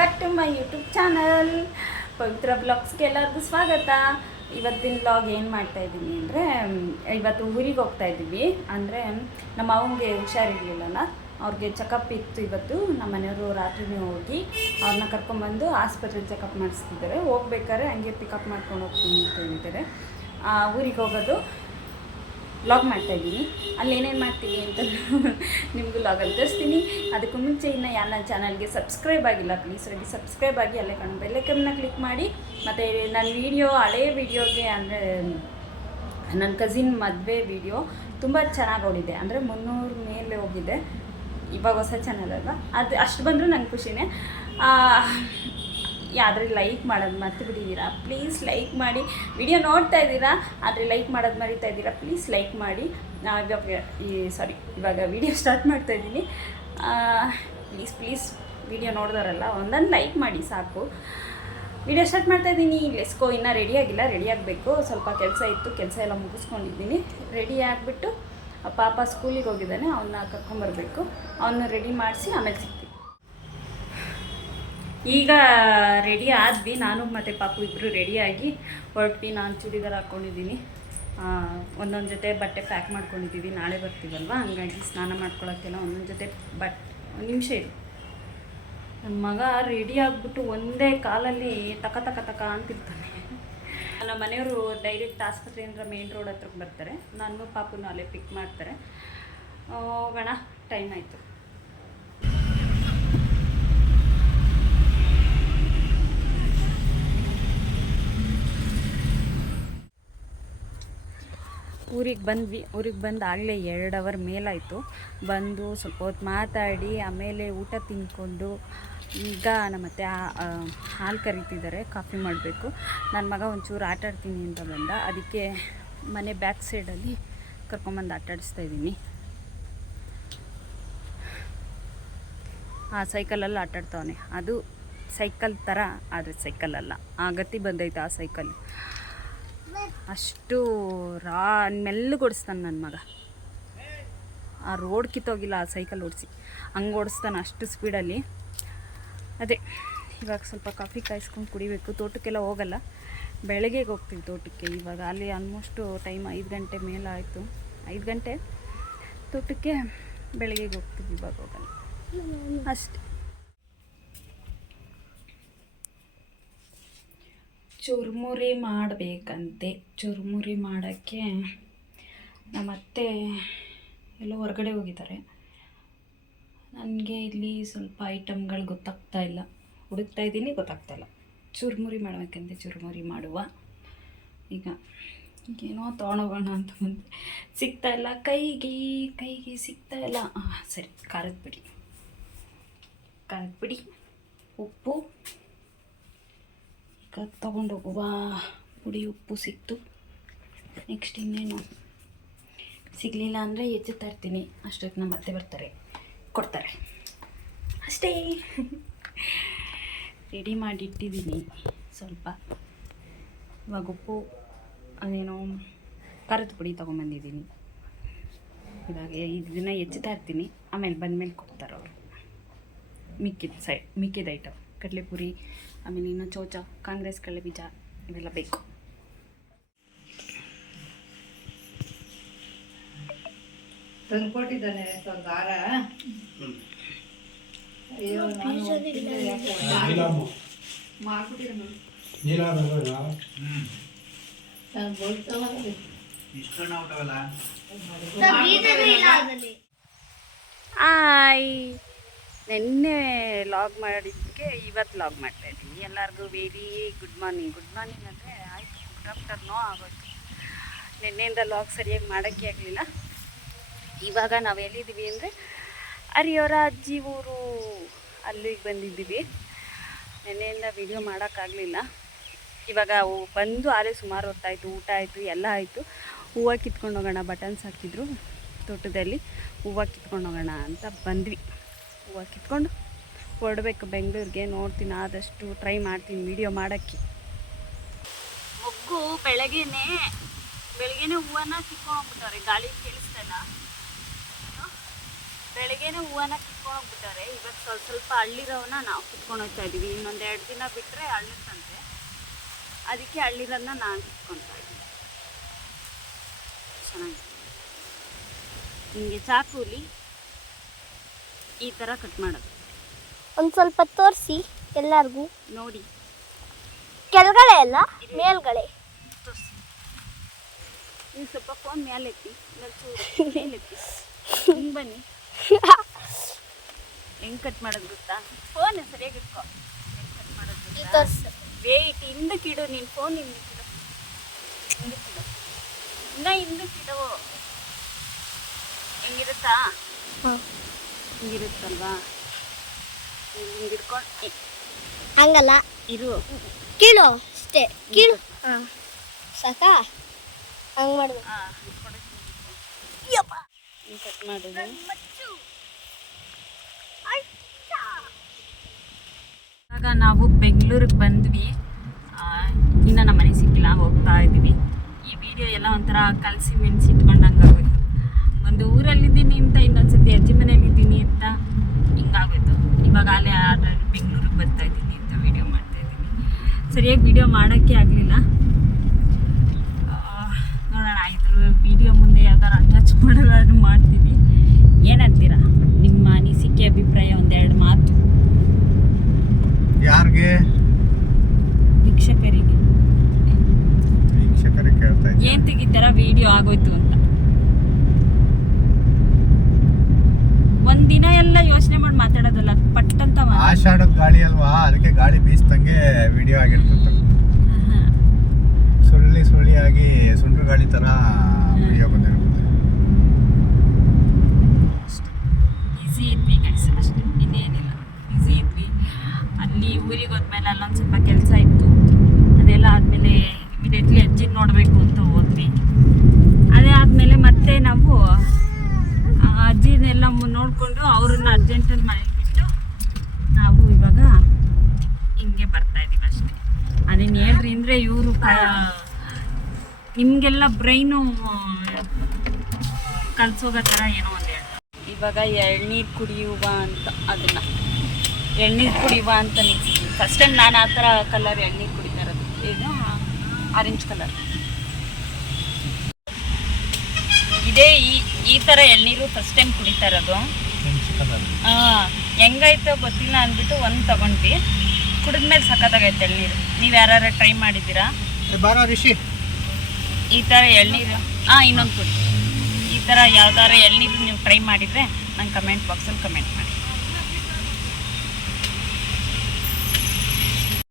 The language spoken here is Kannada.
Back to my YouTube channel Pavitra ಬ್ಲಾಗ್ಸ್ಗೆ ಎಲ್ಲರಿಗೂ ಸ್ವಾಗತ. ಇವತ್ತಿನ ಬ್ಲಾಗ್ ಏನು ಮಾಡ್ತಾ ಇದ್ದೀನಿ ಅಂದರೆ ಇವತ್ತು ಊರಿಗೆ ಹೋಗ್ತಾ ಇದ್ದೀವಿ. ಅಂದರೆ, ನಮ್ಮ ಅವನಿಗೆ ಹುಷಾರಿರಲಿಲ್ಲಲ್ಲ. ಅವ್ರಿಗೆ ಚೆಕಪ್ ಇತ್ತು ಇವತ್ತು. ನಮ್ಮ ಮನೆಯವರು ರಾತ್ರಿನೇ ಹೋಗಿ ಅವ್ರನ್ನ ಕರ್ಕೊಂಬಂದು ಆಸ್ಪತ್ರೆ ಚೆಕಪ್ ಮಾಡಿಸ್ತಿದ್ದಾರೆ. ಹೋಗ್ಬೇಕಾದ್ರೆ ಹಂಗೆ ಪಿಕಪ್ ಮಾಡ್ಕೊಂಡು ಹೋಗ್ತೀನಿ ಅಂತ ಹೇಳಿದ್ದಾರೆ ಊರಿಗೆ ಹೋಗೋದು. ವ್ಲಾಗ್ ಮಾಡ್ತಾ ಇದ್ದೀನಿ. ಅಲ್ಲಿ ಏನೇನು ಮಾಡ್ತೀನಿ ಅಂತ ನಿಮಗೂ ಲಾಗಲ್ಲಿ ತೋರಿಸ್ತೀನಿ. ಅದಕ್ಕೂ ಮುಂಚೆ ಇನ್ನು ಯಾರು ನನ್ನ ಚಾನಲ್ಗೆ ಸಬ್ಸ್ಕ್ರೈಬ್ ಆಗಿಲ್ಲ ಪ್ಲೀಸ್ ಹೋಗಿ ಸಬ್ಸ್ಕ್ರೈಬ್ ಆಗಿ, ಅಲ್ಲೇ ಕಾಣೋ ಬೆಲ್ಲೈಕನ್ನ ಕ್ಲಿಕ್ ಮಾಡಿ. ಮತ್ತು ನನ್ನ ವೀಡಿಯೋ ಹಳೆಯ ವೀಡಿಯೋಗೆ ಅಂದರೆ ನನ್ನ ಕಸಿನ್ ಮದುವೆ ವೀಡಿಯೋ ತುಂಬ ಚೆನ್ನಾಗಿ ಓಡಿದೆ. ಅಂದರೆ ಮುನ್ನೂರು ಮೇಲೆ ಹೋಗಿದೆ. ಇವಾಗ ಹೊಸ ಚಾನಲ್ ಅಲ್ವಾ? ಅದು ಅಷ್ಟು ಬಂದರೂ ನಂಗೆ ಖುಷಿನೇ. ಆದರೆ ಲೈಕ್ ಮಾಡೋದು ಮರ್ತು ಬಿಟ್ಟಿದ್ದೀರಾ? ಪ್ಲೀಸ್ ಲೈಕ್ ಮಾಡಿ. ವಿಡಿಯೋ ನೋಡ್ತಾ ಇದ್ದೀರಾ? ಆದರೆ ಲೈಕ್ ಮಾಡೋದು ಮರಿತಾ ಇದ್ದೀರಾ? ಪ್ಲೀಸ್ ಲೈಕ್ ಮಾಡಿ. ಈಗ ಈ ಸಾರಿ ಇವಾಗ ವಿಡಿಯೋ ಸ್ಟಾರ್ಟ್ ಮಾಡ್ತಾ ಇದ್ದೀನಿ. ಪ್ಲೀಸ್ ಪ್ಲೀಸ್ ವಿಡಿಯೋ ನೋಡಿದವರಲ್ಲ, ಒಂದೊಂದು ಲೈಕ್ ಮಾಡಿ ಸಾಕು. ವಿಡಿಯೋ ಸ್ಟಾರ್ಟ್ ಮಾಡ್ತಾ ಇದ್ದೀನಿ. ಲೆಸ್ಕೋ ಇನ್ನೂ ರೆಡಿ ಆಗಿಲ್ಲ. ರೆಡಿ ಆಗಬೇಕು. ಸ್ವಲ್ಪ ಕೆಲಸ ಇತ್ತು. ಕೆಲಸ ಎಲ್ಲ ಮುಗಿಸ್ಕೊಂಡಿದ್ದೀನಿ. ರೆಡಿ ಆಗಿಬಿಟ್ಟು ಪಾಪ ಸ್ಕೂಲಿಗೆ ಹೋಗಿದ್ದಾನೆ. ಅವನ್ನ ಕರ್ಕೊಂಬರ್ಬೇಕು ಅವನ್ನ ರೆಡಿ ಮಾಡಿಸಿ ಆಮೇಲೆ ಈಗ ರೆಡಿ ಆದ್ವಿ. ನಾನು ಮತ್ತು ಪಾಪು ಇಬ್ಬರು ರೆಡಿಯಾಗಿ ಹೊರಟ್ವಿ. ನಾನು ಚೂಡಿದಾರ್ ಹಾಕ್ಕೊಂಡಿದ್ದೀನಿ ಒಂದೊಂದು ಜೊತೆ ಬಟ್ಟೆ ಪ್ಯಾಕ್ ಮಾಡ್ಕೊಂಡಿದ್ದೀವಿ ನಾಳೆ ಬರ್ತೀವಲ್ವ? ಹಂಗಾಗಿ ಸ್ನಾನ ಮಾಡ್ಕೊಳಕ್ಕೆಲ್ಲ ಒಂದೊಂದು ಜೊತೆ ಬಟ್, ಒಂದು ನಿಮಿಷ ಇರು. ನನ್ನ ಮಗ ರೆಡಿ ಆಗಿಬಿಟ್ಟು ಒಂದೇ ಕಾಲಲ್ಲಿ ತಕ ತಕ ತಕ ಅಂತಿರ್ತಾನೆ. ನಮ್ಮ ಮನೆಯವರು ಡೈರೆಕ್ಟ್ ಆಸ್ಪತ್ರೆಯಿಂದ ಮೇನ್ ರೋಡ್ ಹತ್ರಕ್ಕೆ ಬರ್ತಾರೆ. ನಾನು ಪಾಪುನ ಅಲ್ಲೇ ಪಿಕ್ ಮಾಡ್ತಾರೆ. ಹೋಗೋಣ. ಟೈಮ್ ಆಯಿತು. ಊರಿಗೆ ಬಂದ್ವಿ. ಊರಿಗೆ ಬಂದು ಆಗಲೇ ಎರಡು ಅವರ್ ಮೇಲಾಯಿತು. ಬಂದು ಸ್ವಲ್ಪ ಹೊತ್ತು ಮಾತಾಡಿ ಆಮೇಲೆ ಊಟ ತಿಂದ್ಕೊಂಡು ಈಗ ನಮ್ಮ ಅತ್ತೆ ಆ- ಆ, ಹಾಲು ಕರಿತಿದ್ದಾರೆ. ಕಾಫಿ ಮಾಡಬೇಕು. ನನ್ನ ಮಗ ಒಂಚೂರು ಆಟ ಆಡ್ತೀನಿ ಅಂತ ಬಂದ. ಅದಕ್ಕೆ ಮನೆ ಬ್ಯಾಕ್ ಸೈಡಲ್ಲಿ ಕರ್ಕೊಂಬಂದು ಆಟ ಆಡಿಸ್ತಾ ಇದ್ದೀನಿ. ಆ ಸೈಕಲಲ್ಲಿ ಆಟ ಆಡ್ತಾವನೆ. ಅದು ಸೈಕಲ್ ಥರ ಆದರೆ ಸೈಕಲ್ ಅಲ್ಲ. ಆ ಗತಿ ಬಂದೈತೆ ಆ ಸೈಕಲ್ ಅಷ್ಟು ರಾ ಮೆಲ್ಲಗೊಡಿಸ್ತಾನೆ ನನ್ನ ಮಗ. ಆ ರೋಡ್ ಕಿತ್ತೋಗಿಲ್ಲ, ಆ ಸೈಕಲ್ ಓಡಿಸಿ. ಹಂಗೆ ಓಡಿಸ್ತಾನೆ ಅಷ್ಟು ಸ್ಪೀಡಲ್ಲಿ ಅದೇ, ಇವಾಗ ಸ್ವಲ್ಪ ಕಾಫಿ ಕಾಯಿಸ್ಕೊಂಡು ಕುಡಿಬೇಕು. ತೋಟಕ್ಕೆಲ್ಲ ಹೋಗಲ್ಲ. ಬೆಳಗ್ಗೆ ಹೋಗ್ತೀವಿ ತೋಟಕ್ಕೆ. ಇವಾಗ ಅಲ್ಲಿ ಆಲ್ಮೋಸ್ಟು ಟೈಮ್ ಐದು ಗಂಟೆ ಮೇಲೆ ಆಯಿತು. ಐದು ಗಂಟೆ ತೋಟಕ್ಕೆ ಬೆಳಗ್ಗೆಗೆ ಹೋಗ್ತೀವಿ ಇವಾಗ ಹೋಗಲ್ಲ. ಅಷ್ಟೇ. ಚುರುಮುರಿ ಮಾಡಬೇಕಂತೆ. ಚುರುಮುರಿ ಮಾಡೋಕ್ಕೆ ನಮ್ಮತ್ತೆ ಎಲ್ಲೋ ಹೊರಗಡೆ ಹೋಗಿದ್ದಾರೆ. ನನಗೆ ಇಲ್ಲಿ ಸ್ವಲ್ಪ ಐಟಮ್ಗಳು ಗೊತ್ತಾಗ್ತಾ ಇಲ್ಲ. ಹುಡುಕ್ತಾ ಇದ್ದೀನಿ, ಗೊತ್ತಾಗ್ತಾ ಇಲ್ಲ. ಚುರುಮುರಿ ಮಾಡಬೇಕಂತೆ, ಚುರುಮುರಿ ಮಾಡುವ. ಈಗ ಏನೋ ತೊಗೊಂಡೋಗೋಣ ಅಂತ ಬಂದು. ಸಿಗ್ತಾ ಇಲ್ಲ. ಕೈಗೆ ಕೈಗೆ ಸಿಗ್ತಾ ಇಲ್ಲ. ಸರಿ ಖಾರದ ಪುಡಿ ಖಾರದ ಉಪ್ಪು. ಈಗ ತೊಗೊಂಡೋಗುವ ಪುಡಿ ಉಪ್ಪು ಸಿಕ್ತು. ನೆಕ್ಸ್ಟ್ ಇನ್ನೇನು? ಸಿಗಲಿಲ್ಲ ಅಂದರೆ ಎಚ್ಚುತ್ತಾ ಇರ್ತೀನಿ. ಅಷ್ಟೊತ್ತು ನಮ್ಮ ಮತ್ತೆ ಬರ್ತಾರೆ. ಕೊಡ್ತಾರೆ. ಅಷ್ಟೇ. ರೆಡಿ ಮಾಡಿಟ್ಟಿದ್ದೀನಿ. ಸ್ವಲ್ಪ. ಇವಾಗ ಉಪ್ಪು, ಅದೇನೋ ಖಾರದ ಪುಡಿ ತೊಗೊಂಬಂದಿದ್ದೀನಿ. ಇವಾಗ ಇದನ್ನ ಹೆಚ್ಚುತ್ತಾ ಇರ್ತೀನಿ. ಆಮೇಲೆ ಬಂದಮೇಲೆ ಕೊಡ್ತಾರೆ ಅವರು. ಮಿಕ್ಕಿದ ಸೈ ಮಿಕ್ಕಿದ ಐಟಮ್ ಕಡಲೆಪುರಿ ಆಮೇಲೆ ಇನ್ನು ಚೌಚ ಕಾಂಗ್ರೆಸ್ ಕಳೆ ಬೀಜ ಇವೆಲ್ಲ ಬೇಕು ತಂದ್ಕೊಟ್ಟಿದ್ದಾನೆ ಒಂದು ಅಯ್ಯೋ ಮಾಡ್ಬಿಟ್ಟಿದ್ದಾನೆ ನಾನು ಆಯ್ ನಿನ್ನೆ ಲಾಗ್ ಮಾಡಿದ್ದಕ್ಕೆ ಇವತ್ತು ಲಾಗ್ ಮಾಡ್ತಾ ಇದ್ದೀನಿ. ಎಲ್ಲರಿಗೂ very good morning good morning ಅಂದರೆ ಆಯಿತು ಗುಡ್ ಆಫ್ಟರ್ನೋ ಆಗೋಯ್ತು. ನಿನ್ನೆಯಿಂದ ಲಾಗ್ ಸರಿಯಾಗಿ ಮಾಡೋಕ್ಕೆ ಆಗಲಿಲ್ಲ. ಇವಾಗ ನಾವು ಎಲ್ಲಿದ್ದೀವಿ ಅಂದರೆ ಅರಿಯವರ ಅಜ್ಜಿ ಊರು ಅಲ್ಲಿಗೆ ಬಂದಿದ್ದೀವಿ. ನಿನ್ನೆಯಿಂದ ವಿಡಿಯೋ ಮಾಡೋಕ್ಕಾಗಲಿಲ್ಲ ಇವಾಗ ಬಂದು ಆಲೇ ಸುಮಾರು ಹೊತ್ತಾಯಿತು, ಊಟ ಆಯಿತು, ಎಲ್ಲ ಆಯಿತು. ಹೂವು ಕಿತ್ಕೊಂಡು ಹೋಗೋಣ ಬಟನ್ಸ್ ಹಾಕಿದ್ರು ತೋಟದಲ್ಲಿ. ಹೂವು ಕಿತ್ಕೊಂಡು ಹೋಗೋಣ ಅಂತ ಬಂದ್ವಿ. ಹೂವು ಕಿತ್ಕೊಂಡು ಹೊರಡ್ಬೇಕು ಬೆಂಗಳೂರಿಗೆ, ನೋಡ್ತೀನಿ, ಆದಷ್ಟು ಟ್ರೈ ಮಾಡ್ತೀನಿ ವಿಡಿಯೋ ಮಾಡೋಕ್ಕೆ. ಮೊಗ್ಗು ಬೆಳಗ್ಗೆನೆ ಬೆಳಗ್ಗೆನೆ ಹೂವನ್ನ ಕಿತ್ಕೊಂಡೋಗ್ಬಿಟ್ಟವ್ರೆ ಗಾಳಿ ಕೇಳಿಸ್ತಲ್ಲ? ಬೆಳಗ್ಗೆನೆ ಹೂವನ್ನ ಕಿತ್ಕೊಂಡೋಗ್ಬಿಟ್ಟವ್ರೆ ಇವಾಗ ಸ್ವಲ್ಪ ಸ್ವಲ್ಪ ಹಳ್ಳಿರೋವನ್ನ ನಾವು ಕಿತ್ಕೊಂಡು ಹೋಗ್ತಾ ಇದ್ದೀವಿ. ಇನ್ನೊಂದು ಎರಡು ದಿನ ಬಿಟ್ಟರೆ ಹಳ್ಳಿರ್ತಂತೆ ಅದಕ್ಕೆ ಹಳ್ಳಿರೋದನ್ನ ನಾನು ಕಿತ್ಕೊಳ್ತಾ ಇದ್ದೀನಿ. ಚೆನ್ನಾಗಿದೆ. ಹಿಂಗೆ ಚಾಕೂಲಿ ಈ ಥರ ಕಟ್ ಮಾಡೋದು. ಒಂದು ಸ್ವಲ್ಪ ತೋರಿಸಿ ಎಲ್ಲರಿಗೂ. ನೋಡಿ. ಕೆಳಗಡೆ ಅಲ್ಲ ಮೇಲ್ಗಡೆ. ನೀವು ಸ್ವಲ್ಪ ಫೋನ್ ಮೇಲೆ ಹಿಂಗೆ ಬನ್ನಿ. ಹೆಂಗೆ ಕಟ್ ಮಾಡೋದು ಗೊತ್ತಾ? ಫೋನ್ ಸರಿಯಾಗಿ ಇಟ್ಕೋ. ಕಟ್ ಮಾಡೋದು ವೇಟ್ ವೇಟ್ ಹಿಂದಕ್ಕಿಡು ನೀನು ಫೋನ್ ಹಿಂದಕ್ಕೆ ಇಡು ಇನ್ನ ಹಿಂದಕ್ಕಿಡು ಹೆಂಗಿರುತ್ತಾ? ಹಾಂ ಹಿಂಗಿರುತ್ತಲ್ವಾ? ಹಿಂಗೆ ಹಿಡ್ಕೊಂಡು ಹಂಗಲ್ಲ. ಇರು. ಕೀಳು ಅಷ್ಟೇ. ಕೀಳು. ಹಾಂ. ಸಾಕಾ? ಹಂಗೆ ಮಾಡ್ಬೇಕು ಹಾಂ. ಹಿಂಗೆ ಕಟ್ ಮಾಡೋದು ಇವಾಗ ನಾವು ಬೆಂಗಳೂರಿಗೆ ಬಂದ್ವಿ. ಆ, ಇನ್ನು ನಮ್ಮ ಮನೆ ಸಿಕ್ಕಿಲ್ಲ ಹೋಗ್ತಾ ಇದ್ದೀವಿ. ಈ ವಿಡಿಯೋ ಎಲ್ಲ ಒಂಥರ ಕಲಸಿ ಮೆಣಸಿ ಇಟ್ಕೊಂಡಂಗೆ ಆಗೋಯ್ತು. ಒಂದು ಊರಲ್ಲಿದ್ದೀನಿ ಅಂತ ಇನ್ನೊಂದ್ಸತಿ ಅಜ್ಜಿ ಮನೇಲಿದ್ದೀನಿ ಅಂತ ಹಿಂಗಾಗೋಯ್ತು ಇವಾಗ ಅಲ್ಲೇ ಬೆಂಗಳೂರಿಗೆ ಸರಿಯಾಗಿ ವಿಡಿಯೋ ಮಾಡೋಕ್ಕೆ ಆಗಲಿಲ್ಲ. ನೋಡೋಣ ಇದ್ರ ವಿಡಿಯೋ ಮುಂದೆ ಯಾವ್ದಾರು ಅಟ್ಯಾಚ್ ಮಾಡೋದಾದ್ರು ಮಾಡ್ತೀನಿ. ಏನಂತೀರಾ? ನಿಮ್ಮ ಅನಿಸಿಕೆ ಅಭಿಪ್ರಾಯ ಒಂದೆರಡು ಮಾತು. ಯಾರಿಗೆ? ವೀಕ್ಷಕರಿಗೆ. ವೀಕ್ಷಕರಿಗೆ ಕೇಳ್ತಾ ಏನ್ ತೆಗಿತಾರ? ವಿಡಿಯೋ ಆಗೋಯ್ತು ಅಂತ ಒಂದಿನ ಎಲ್ಲ ಯೋಚನೆ ಮಾಡಿ ಮಾತಾಡೋದಲ್ಲ ಪಟ್ ಅಂತ ಮಾತಾಡ್- ಆಷಾಢದ ಗಾಳಿ ಅದಕ್ಕೆ ಗಾಳಿ ಬೀಸ್ದಂಗೆ ವಿಡಿಯೋ ಆಗಿರ್ತದೆ. ಸುಳ್ಳಿ ಸುಳ್ಳಿಯಾಗಿ ಸುಂಟು ಗಾಳಿ ಥರ ವಿಡಿಯೋ ಬಂದಿರ್ತದೆ. ಬ್ಯುಸಿ ಇದ್ವಿ ಅಷ್ಟೇ. ಇನ್ನೇನಿಲ್ಲ. ಬ್ಯುಸಿ ಇದ್ವಿ. ಅಲ್ಲಿ ಊರಿಗೆ ಹೋದ್ಮೇಲೆ ಅಲ್ಲೊಂದು ಸ್ವಲ್ಪ ಕೆಲಸ ಇತ್ತು. ಅದೆಲ್ಲ ಆದಮೇಲೆ ಇಮಿಡಿಯೇಟ್ಲಿ ಅಜ್ಜಿ ನೋಡಬೇಕು ಅಂತ ಹೋದ್ವಿ. ಅದೇ ಆದಮೇಲೆ ಮತ್ತೆ ನಾವು ಅಜ್ಜಿನೆಲ್ಲ ನೋಡಿಕೊಂಡು ಅವ್ರನ್ನ ಅರ್ಜೆಂಟಲ್ಲಿ ಮನೆಗೆ ಬಿಟ್ಟು ನಾವು ಇವಾಗ ಹಿಂಗೆ ಬರ್ತಾ ಇದ್ದೀವಿ ಅಷ್ಟೇ ಅದೇನು ಹೇಳ್ರಿ ಅಂದರೆ ಇವರು ನಿಮಗೆಲ್ಲ ಬ್ರೈನು ಕಲ್ಸೋಗೋ ಥರ ಏನೋ ಒಂದು ಹೇಳ್ತಾರೆ. ಇವಾಗ ಎಳ್ನೀರು ಕುಡಿಯುವ ಅಂತ ಅದನ್ನ. ಎಳ್ನೀರು ಕುಡಿಯುವ ಅಂತ ಫಸ್ಟ್ ಟೈಮ್ ನಾನು ಆ ಥರ ಕಲರ್ ಎಳ್ನೀರು ಕುಡಿತಾ ಇರೋದು. ಇದು ಆರೆಂಜ್ ಕಲರ್ ಇದೇ ಈ ಈ ಥರ ಎಳ್ನೀರು ಫಸ್ಟ್ ಟೈಮ್ ಕುಡಿತಾ ಇರೋದು. ಆ, ಹೆಂಗೈತೋ ಗೊತ್ತಿಲ್ಲ ಅಂದ್ಬಿಟ್ಟು ಒಂದು ತಗೊಂಡ್ವಿ. ಕುಡಿದ್ಮೇಲೆ ಸಖತ್ತಾಗೈತೆ ಎಳ್ನೀರು. ನೀವು ಯಾರು ಟ್ರೈ ಮಾಡಿದ್ದೀರಾ? ಬಾರೋ ರಿಷಿ. ಈ ಥರ ಎಳ್ನೀರು ಹಾಂ ಇನ್ನೊಂದು ಕುಡಿ. ಈ ಥರ ಯಾವ್ದಾರು ಎಳ್ನೀರು ನೀವು ಟ್ರೈ ಮಾಡಿದರೆ ನಂಗೆ ಕಮೆಂಟ್ ಬಾಕ್ಸಲ್ಲಿ ಕಮೆಂಟ್ ಮಾಡಿ.